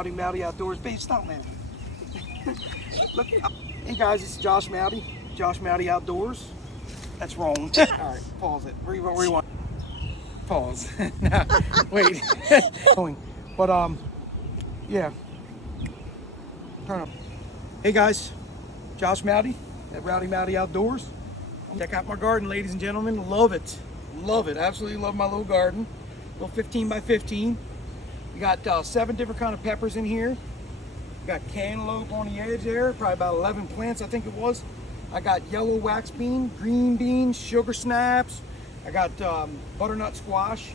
Rowdy Mowday Outdoors. Babe, stop, man. Look, hey guys, it's Josh Mowday. Josh Mowday Outdoors. That's wrong. All right, pause it. Where you want? Pause. No, wait. But yeah. Turn up. Hey guys, Josh Mowday at Rowdy Mowday Outdoors. Check out my garden, ladies and gentlemen. Love it. Love it. Absolutely love my little garden. Little 15 by 15. We got 7 different kind of peppers in here. We got cantaloupe on the edge there, probably about 11 plants I think it was. I got yellow wax bean, green beans, sugar snaps. I got butternut squash,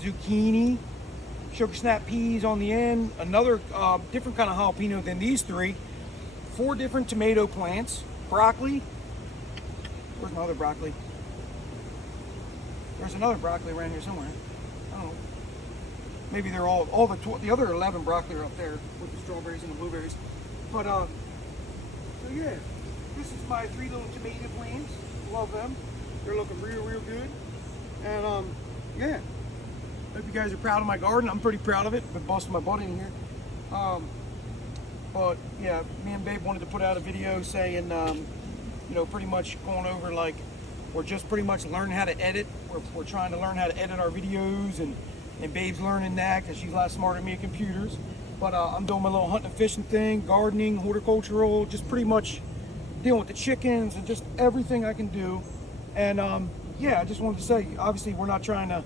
zucchini, sugar snap peas on the end. Another different kind of jalapeno than these 3. 4 different tomato plants, broccoli. Where's my other broccoli? There's another broccoli around here somewhere. I don't know. Maybe they're all the other 11 broccoli are up there with the strawberries and the blueberries. But so yeah, this is my 3 little tomato plants. Love them. They're looking real good. And yeah, hope you guys are proud of my garden. I'm pretty proud of it. Been busting my butt in here. But yeah, me and Babe wanted to put out a video saying, you know, pretty much going over like we're just pretty much learning how to edit. We're trying to learn how to edit our videos, and Babe's learning that because she's a lot smarter than me at computers. But I'm doing my little hunting and fishing thing, gardening, horticultural, just pretty much dealing with the chickens and just everything I can do. And yeah, I just wanted to say, obviously we're not trying to,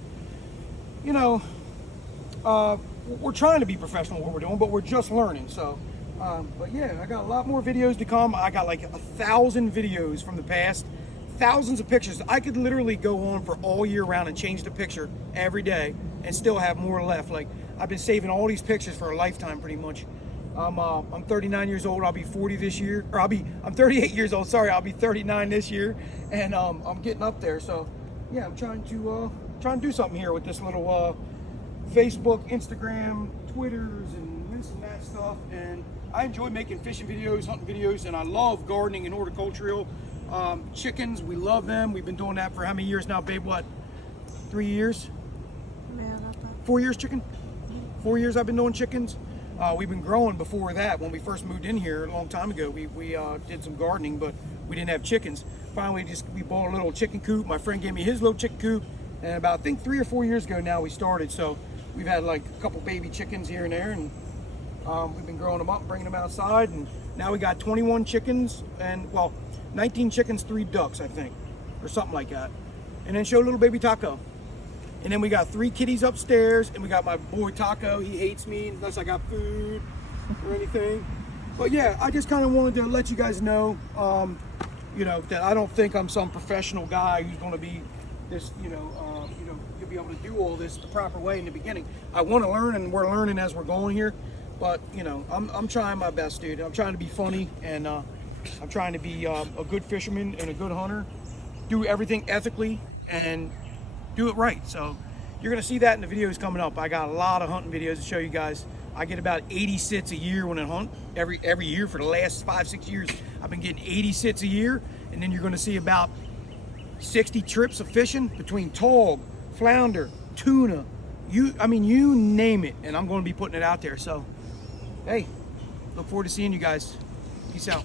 you know, we're trying to be professional at what we're doing, but we're just learning. So, but yeah, I got a lot more videos to come. I got like 1,000 videos from the past, thousands of pictures. I could literally go on for all year round and change the picture every day and still have more left. Like, I've been saving all these pictures for a lifetime pretty much. I'm 39 years old. I'll be 40 this year, or I'm 38 years old. Sorry, I'll be 39 this year, and I'm getting up there. So yeah, I'm trying to do something here with this little Facebook, Instagram, Twitters, and this and that stuff. And I enjoy making fishing videos, hunting videos, and I love gardening and horticultural. Chickens, we love them. We've been doing that for how many years now, Babe? What? 3 years? Yeah, not that. 4 years, chicken? 4 years I've been doing chickens. We've been growing before that. When we first moved in here a long time ago, we did some gardening, but we didn't have chickens. Finally, we bought a little chicken coop. My friend gave me his little chicken coop, and about, I think 3 or 4 years ago now we started. So we've had like a couple baby chickens here and there, and we've been growing them up, bringing them outside, and now we got 21 chickens, and well, 19 chickens, 3 ducks, I think, or something like that. And then show little baby Taco. And then we got 3 kitties upstairs, and we got my boy Taco. He hates me unless I got food or anything. But yeah, I just kind of wanted to let you guys know, you know, that I don't think I'm some professional guy who's going to be this, you know, you'll be able to do all this the proper way in the beginning. I want to learn, and we're learning as we're going here. But you know, I'm trying my best, dude. I'm trying to be funny, and I'm trying to be a good fisherman and a good hunter. Do everything ethically and do it right. So you're gonna see that in the videos coming up. I got a lot of hunting videos to show you guys. I get about 80 sits a year when I hunt. Every year for the last 5-6 years, I've been getting 80 sits a year. And then you're gonna see about 60 trips of fishing between tog, flounder, tuna, you name it. And I'm gonna be putting it out there. So hey, look forward to seeing you guys. Peace out.